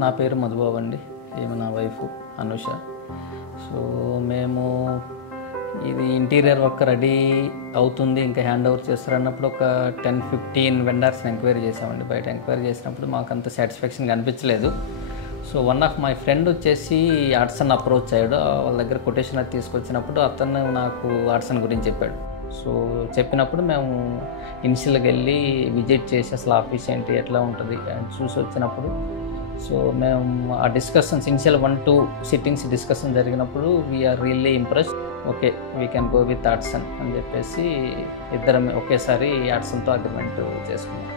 నా పేరు మధుబాబు అండి. ఈమె నా వైఫ్ అనుష. సో మేము ఇది ఇంటీరియర్ వర్క్ రెడీ అవుతుంది, ఇంకా హ్యాండ్ ఓవర్ చేస్తారన్నప్పుడు ఒక 10-15 వెండర్స్ని ఎంక్వైరీ చేసామండి. బయట ఎంక్వైరీ చేసినప్పుడు మాకు అంత సాటిస్ఫాక్షన్ అనిపించలేదు. So one of my friend వచ్చేసి ఆర్ట్సన్ అప్రోచ్ అయ్యాడు. వాళ్ళ దగ్గర కొటేషన్ అది తీసుకొచ్చినప్పుడు అతను నాకు ఆర్ట్సన్ గురించి చెప్పాడు. సో చెప్పినప్పుడు మేము ఇనిషియల్గా వెళ్ళి విజిట్ చేసి అసలు ఆఫీస్ ఏంటి, ఎట్లా ఉంటుంది అని చూసి వచ్చినప్పుడు సో మేము ఆ డిస్కషన్స్ ఇనిషియల్ 1-2 సిట్టింగ్స్ డిస్కషన్ జరిగినప్పుడు we're really impressed. Okay, we can go with Artson అని చెప్పేసి ఇద్దరం ఒకేసారి ఆర్ట్సన్తో అగ్రిమెంట్ చేసుకున్నాం.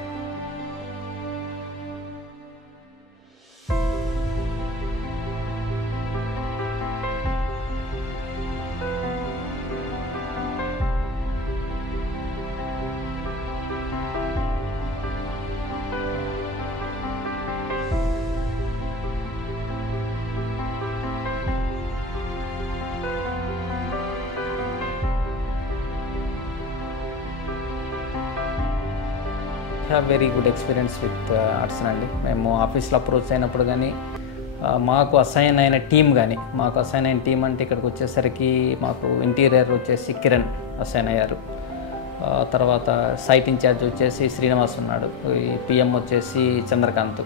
Have very good experience with Artson అండి. మేము ఆఫీస్లో అప్రోచ్ అయినప్పుడు కానీ మాకు అసైన్ అయిన టీం అంటే ఇక్కడికి వచ్చేసరికి మాకు ఇంటీరియర్ వచ్చేసి కిరణ్ అసైన్ అయ్యారు. తర్వాత సైట్ ఇన్ఛార్జ్ వచ్చేసి శ్రీనివాస్ ఉన్నాడు. ఈ పిఎం వచ్చేసి Chandrakanth.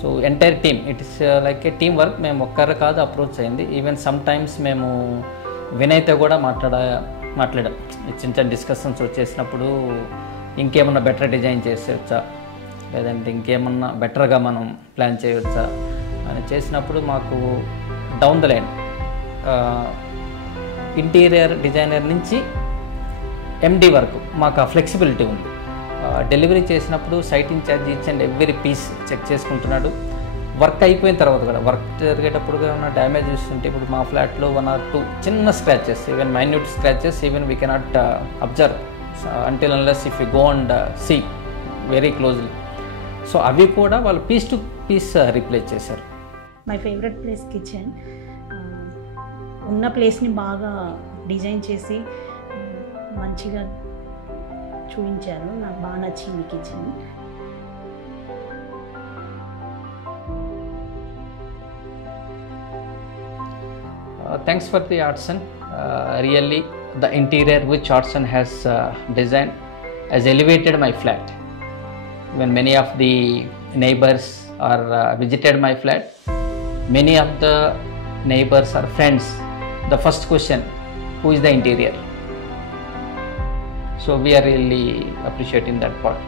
So entire team it is like a team work. మేము ఒక్కరు కాదు అప్రోచ్ అయింది. ఈవెన్ సమ్ టైమ్స్ మేము వినయ్తో కూడా మాట్లాడాం. చిన్న చిన్న డిస్కషన్స్ వచ్చేసినప్పుడు ఇంకేమన్నా బెటర్ డిజైన్ చేసేయచ్చా, లేదంటే ఇంకేమన్నా బెటర్గా మనం ప్లాన్ చేయవచ్చా అని చేసినప్పుడు మాకు down the line interior designer నుంచి ఎండి వరకు మాకు ఆ ఫ్లెక్సిబిలిటీ ఉంది. డెలివరీ చేసినప్పుడు site incharge each and every piece check చేసుకుంటున్నాడు. వర్క్ అయిపోయిన తర్వాత కూడా వర్క్ జరిగేటప్పుడు ఏమైనా డ్యామేజ్ చూస్తుంటే ఇప్పుడు మా ఫ్లాట్లో 1 or 2 చిన్న scratches, even minute scratches even we cannot observe until unless if you go and see very closely. So అవి కూడా వాళ్ళు పీస్ టు పీస్ రీప్లేస్ చేశారు. My favourite place kitchen. ఉన్న ప్లేస్ని బాగా డిజైన్ చేసి మంచిగా చూపించారు. నాకు బాగా నచ్చింది kitchen. Thanks for the Artson. Really the interior which Artson has designed has elevated my flat. When many of the neighbors are visited my flat, many of the neighbors are friends. The first question, who is the interior? So we are really appreciating that part.